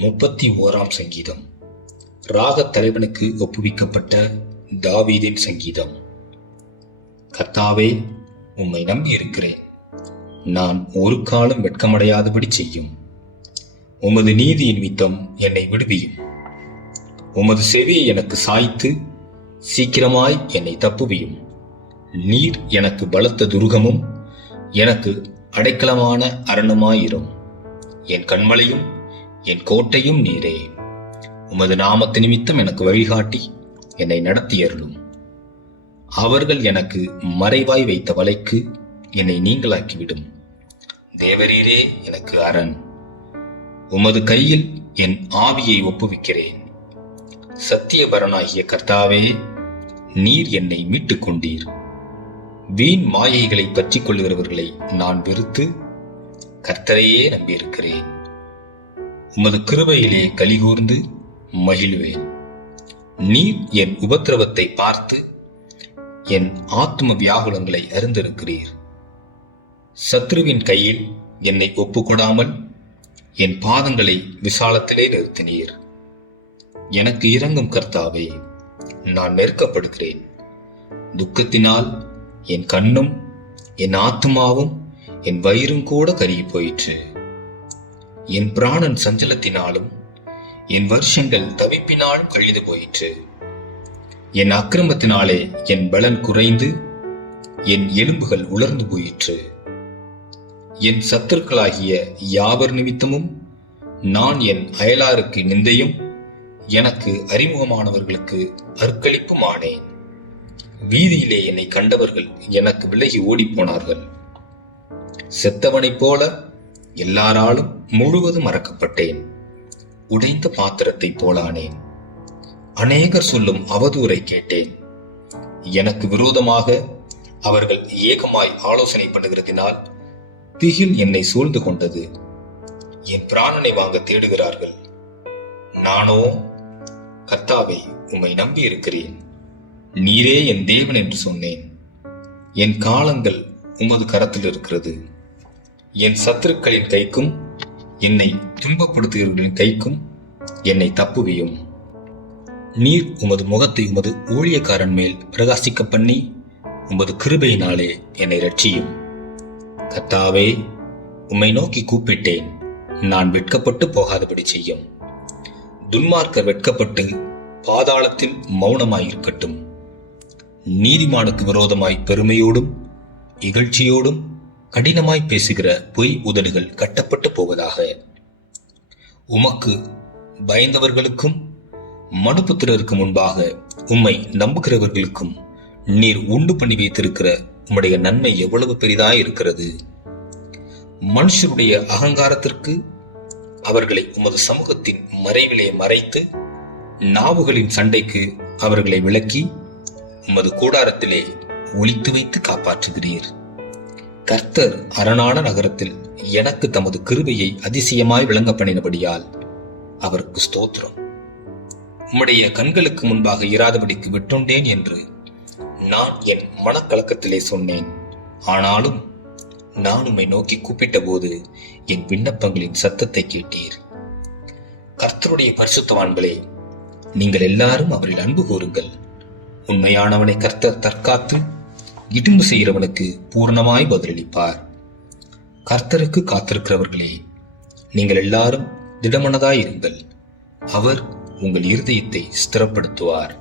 31ஆம் சங்கீதம். ராகத் தலைவனுக்கு ஒப்புவிக்கப்பட்ட தாவீதின் சங்கீதம். கர்த்தாவே, உம்மை நம்பி இருக்கிறேன். நான் ஒரு காலம் வெட்கமடையாதபடி செய்யும். உமது நீதியின் நிமித்தம் என்னை விடுவியும். உமது செவியை எனக்கு சாய்த்து சீக்கிரமாய் என்னை தப்புவியும். நீர் எனக்கு பலத்த துருகமும் எனக்கு அடைக்கலமான அரணுமாயிரும். என் கண்மலையும் என் கோட்டையும் நீரே. உமது நாமத்து நிமித்தம் எனக்கு வழிகாட்டி என்னை நடத்தியருளும். அவர்கள் எனக்கு மறைவாய் வைத்த வலைக்கு என்னை நீங்களாக்கிவிடும். தேவரீரே எனக்கு அரண். உமது கையில் என் ஆவியை ஒப்புவிக்கிறேன். சத்தியபரனாகிய கர்த்தாவே, நீர் என்னை மீட்டுக் கொண்டீர். வீண் மாயைகளை பற்றிக் கொள்ளுகிறவர்களை நான் வெறுத்து கர்த்தரையே நம்பியிருக்கிறேன். உமது கிருபையிலே கலிகூர்ந்து மகிழ்வேன். நீர் என் உபத்திரவத்தை பார்த்து என் ஆத்ம வியாகுலங்களை அறிந்திருக்கிறீர். சத்ருவின் கையில் என்னை ஒப்புக்கொடாமல் என் பாதங்களை விசாலத்திலே நிறுத்தினீர். எனக்கு இரங்கும் கர்த்தாவே, நான் நெருக்கப்படுகிறேன். துக்கத்தினால் என் கண்ணும் என் ஆத்மாவும் என் வயிறும் கூட கருகி போயிற்று. என் பிராணன் சஞ்சலத்தினாலும் என் வருஷங்கள் தவிப்பினாலும் கழிந்து போயிற்று. என் அக்கிரமத்தினாலே என் பலன் குறைந்து என் எலும்புகள் உலர்ந்து போயிற்று. என் சத்துருக்களாகிய யாவர் நிமித்தமும் நான் என் அயலாருக்கு நிந்தையும் எனக்கு அறிமுகமானவர்களுக்கு அர்க்களிப்பும் ஆனேன். வீதியிலே என்னை கண்டவர்கள் எனக்கு விலகி ஓடிப்போனார்கள். செத்தவனைப் போல எல்லாராலும் முழுவதும் மறக்கப்பட்டேன். உடைந்த பாத்திரத்தைப் போலானேன். அநேகர் சொல்லும் அவதூறை கேட்டேன். எனக்கு விரோதமாக அவர்கள் ஏகமாய் ஆலோசனை பண்ணுகிறதினால் திகில் என்னை சூழ்ந்து கொண்டது. என் பிராணனை வாங்க தேடுகிறார்கள். நானோ, கர்த்தாவே, உம்மை நம்பி இருக்கிறேன். நீரே என் தேவன் என்று சொன்னேன். என் காலங்கள் உமது கரத்தில் இருக்கிறது. என் சத்துருக்களின் கைக்கும் என்னை துன்பப்படுத்துகிறவர்களின் கைக்கும் என்னை தப்புவியும். நீர் உமது முகத்தை உமது ஊழியக்காரன் மேல் பிரகாசிக்க பண்ணி உமது கிருபையினாலே என்னை ரட்சியும். கர்த்தாவே, உம்மை நோக்கி கூப்பிட்டேன். நான் வெட்கப்பட்டு போகாதபடி செய்யும். துன்மார்க்கர் வெட்கப்பட்டு பாதாளத்தில் மௌனமாயிருக்கட்டும். நீதிமானுக்கு விரோதமாய் பெருமையோடும் இகழ்ச்சியோடும் கடினமாய் பேசுகிற பொய் உதடுகள் கட்டப்பட்டு போவதாக. உமக்கு பயந்தவர்களுக்கும் மனுபுத்திரருக்கு முன்பாக உம்மை நம்புகிறவர்களுக்கும் நீர் உண்டு பண்ணி வைத்திருக்கிற உம்முடைய நன்மை எவ்வளவு பெரிதாய் இருக்கிறது. மனுஷருடைய அகங்காரத்திற்கு அவர்களை உமது சமூகத்தின் மறைவிலே மறைத்து நாவுகளின் சண்டைக்கு அவர்களை விலக்கி உமது கூடாரத்திலே ஒளித்து வைத்து காப்பாற்றுகிறீர். கர்த்தர் அரணான நகரத்தில் எனக்கு தமது கிருபையை அதிசயமாய் விளங்க பண்ணினபடியால் அவருக்கு ஸ்தோத்திரம். உம்முடைய கண்களுக்கு முன்பாக இராதபடிக்கு விட்டுண்டேன் என்று நான் என் மனக்கலக்கத்திலே சொன்னேன். ஆனாலும் நான் உம்மை நோக்கி கூப்பிட்ட போது என் விண்ணப்பங்களின் சத்தத்தை கேட்டீர். கர்த்தருடைய பரிசுத்தவான்களே, நீங்கள் எல்லாரும் அவரில் அன்பு கூறுங்கள். உண்மையானவனை கர்த்தர் தற்காத்து இடும்பு செய்கிறவனுக்கு பூர்ணமாய் பதிலளிப்பார். கர்த்தருக்கு காத்திருக்கிறவர்களே, நீங்கள் எல்லாரும் திடமனதாயிருங்கள். அவர் உங்கள் இருதயத்தை ஸ்திரப்படுத்துவார்.